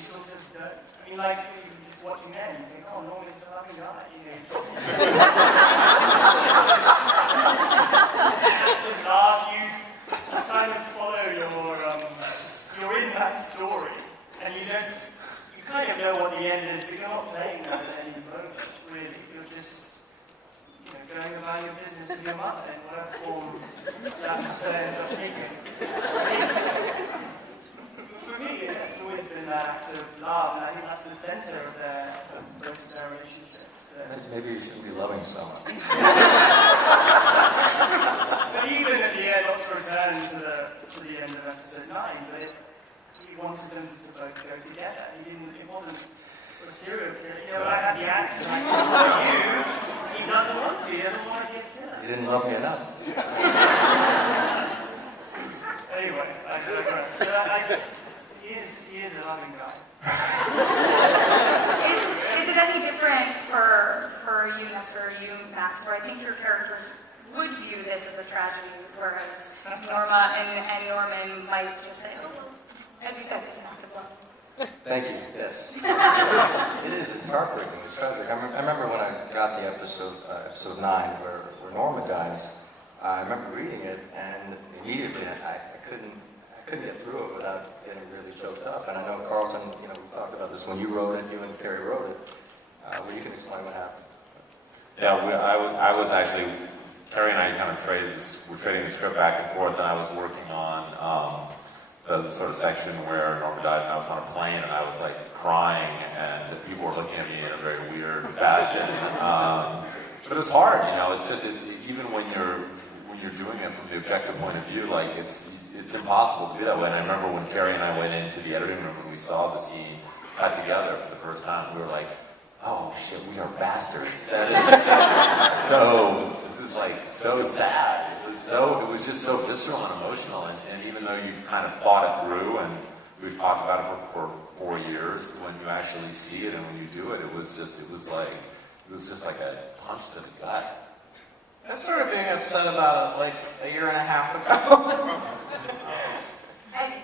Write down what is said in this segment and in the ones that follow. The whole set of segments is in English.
you sort of don't. I mean, like, you're just watching them, and you think, oh, Norman's a loving guy, you know. To laugh, you kind of follow you're in that story, and you kind of know what the end is, but you're not playing that at any moment, really. You're just, going about your business with your mother in whatever form that ends up taking. For me, it's always been that act of love, and I think that's the center of both of their relationships. Maybe you shouldn't be loving so much. But even at the end, not to return to the end of episode 9, but he wanted them to both go together. It wasn't a serial killer. I had the axe, and I can't you. He doesn't want to. He doesn't want to get killed. You didn't love me enough. Anyway, I digress. But he is a loving guy. Is it any different for you, Nestor, or you, Max, where I think your characters would view this as a tragedy, whereas Norma and Norman might just say, oh, well, as you said, it's an act of love. Thank you, yes. It is, it's heartbreaking, it's tragic. I remember when I got the episode 9, where Norma dies, I remember reading it, and immediately I couldn't get through it without getting really choked up. And I know Carlton, we talked about this when you wrote it, you and Kerry wrote it. Well, you can explain what happened. Yeah, I was actually, Kerry and I kind of we're trading the script back and forth, and I was working on the sort of section where Norma died, and I was on a plane, and I was like crying, and people were looking at me in a very weird fashion. But it's hard, it's even when you're doing it from the objective point of view, like it's impossible to do that way. And I remember when Kerry and I went into the editing room and we saw the scene cut together for the first time, we were like, oh shit, we are bastards. So this is like so sad. It was just so visceral and emotional. And even though you've kind of thought it through, and we've talked about it for 4 years, when you actually see it and when you do it, it was just like a punch to the gut. I started being upset about it like a year and a half ago.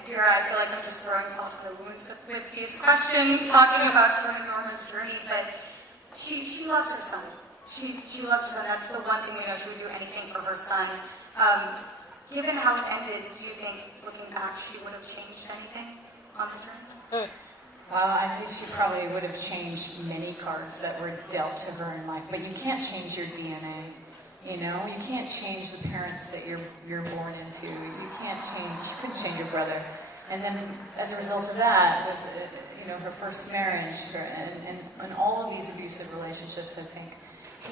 Vera, I feel like I'm just throwing salt to the wounds with these questions, talking about sort of Norma's journey, but she loves her son. She loves her son. That's the one thing we know. She would do anything for her son. Given how it ended, do you think, looking back, she would have changed anything on the journey? I think she probably would have changed many cards that were dealt to her in life, but you can't change your DNA. You can't change the parents that you're born into. You couldn't change your brother. And then as a result of that was, her first marriage, and all of these abusive relationships, I think,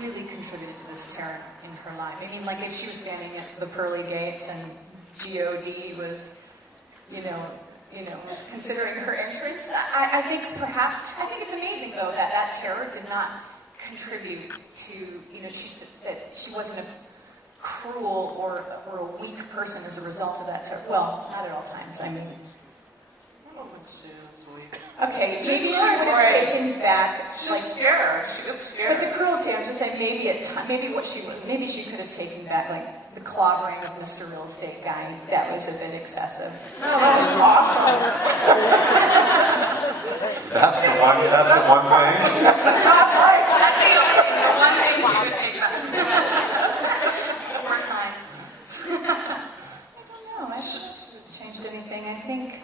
really contributed to this terror in her life. I mean, like if she was standing at the pearly gates and G.O.D. was, was considering her entrance, I think it's amazing though that terror did not contribute to, that she wasn't a cruel or a weak person as a result of that terror. Well, not at all times, I mean. I don't think she was weak. Okay, maybe she would have taken back. She's scared. She gets scared. But the cruelty, I'm just saying, maybe she could have taken back, like, the clobbering of Mr. Real Estate Guy. That was a bit excessive. No, that was awesome. That's the one thing. That's the one thing she would take back. Poor sign. I don't know. I should have changed anything. I think.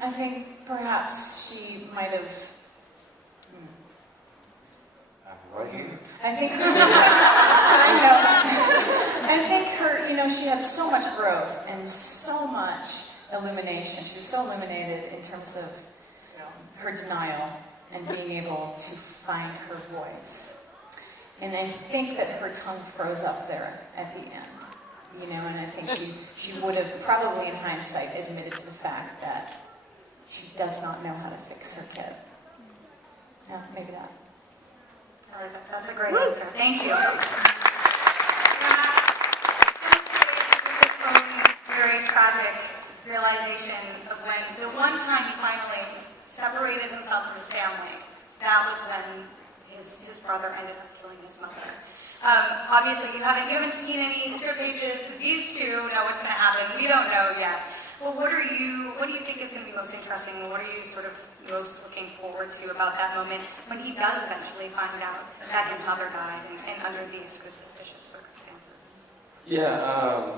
I think perhaps she might have. Right here. I think her, she had so much growth and so much illumination. She was so illuminated in terms of her denial and being able to find her voice. And I think that her tongue froze up there at the end. And I think she would have probably in hindsight admitted to the fact that she does not know how to fix her kid. Yeah, maybe that. All right, that's a great answer. Thank you. Very tragic realization of when the one time he finally separated himself from his family, that was when his brother ended up killing his mother. Obviously, you haven't seen any script pages. These two know what's going to happen. We don't know yet. Well, what do you think is going to be most interesting? What are you sort of most looking forward to about that moment when he does eventually find out that his mother died and under these suspicious circumstances? Yeah,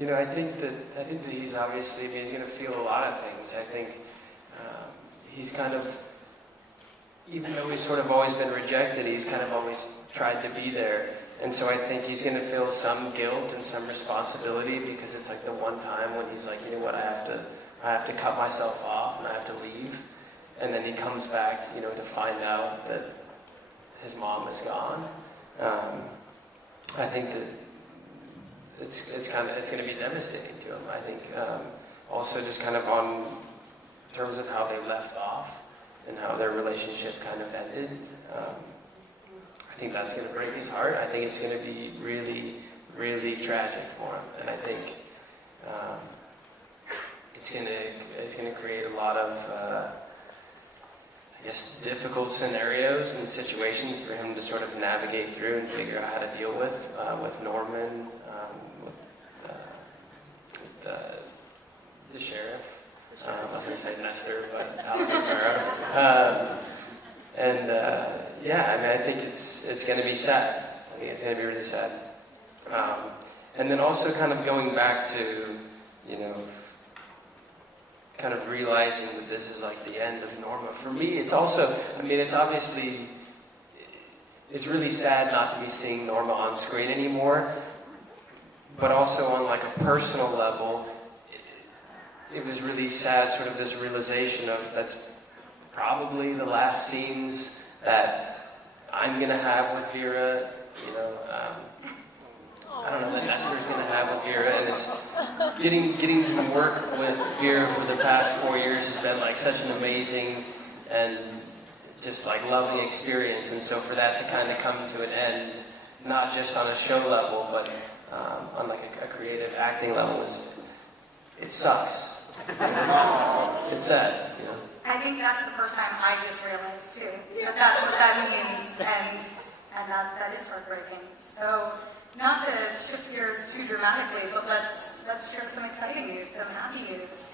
I think that he's obviously he's going to feel a lot of things. I think he's kind of, even though he's sort of always been rejected, he's kind of always tried to be there. And so I think he's going to feel some guilt and some responsibility because it's like the one time when he's like, you know what, I have to cut myself off and I have to leave. And then he comes back, to find out that his mom is gone. I think that it's going to be devastating to him. I think also just kind of on terms of how they left off and how their relationship kind of ended. I think that's going to break his heart. I think it's going to be really, really tragic for him, and I think it's going to create a lot of difficult scenarios and situations for him to sort of navigate through and figure out how to deal with Norman, with the sheriff. I was going to say Nestor, but Alabama. I think it's going to be sad. I think it's going to be really sad. And then also kind of going back to, kind of realizing that this is like the end of Norma. For me, it's also, it's really sad not to be seeing Norma on screen anymore, but also on like a personal level, it was really sad, sort of this realization of that's probably the last scenes that I'm going to have with Vera, I don't know, that Nestor's going to have with Vera, and it's getting to work with Vera for the past 4 years has been like such an amazing and just like lovely experience, and so for that to kind of come to an end, not just on a show level, but on like a creative acting level, it sucks. It's sad, I think that's the first time I just realized too that that's what that means, and that is heartbreaking. So, not to shift gears too dramatically, but let's share some exciting news, some happy news.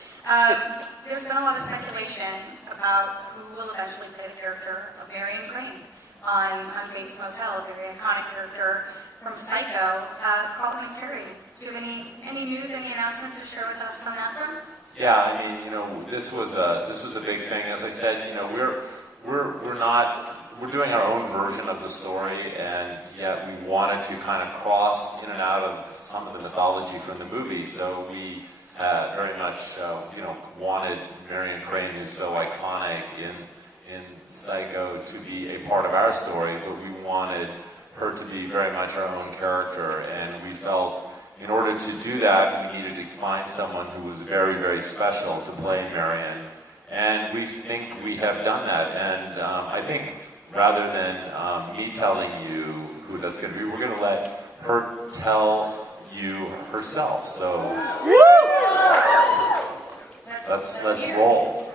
There's been a lot of speculation about who will eventually play the character of Marion Crane on Bates Motel, a very iconic character from Psycho. Carlton and Kerry, do you have any news, any announcements to share with us on that front? Yeah, this was a big thing. As I said, we're doing our own version of the story, and yet we wanted to kind of cross in and out of some of the mythology from the movie. So we very much, wanted Marion Crane, who's so iconic in Psycho, to be a part of our story, but we wanted her to be very much our own character, and we felt in order to do that, we needed to find someone who was very, very special to play Marion, and we think we have done that. And I think rather than me telling you who that's going to be, we're going to let her tell you herself. So let's roll.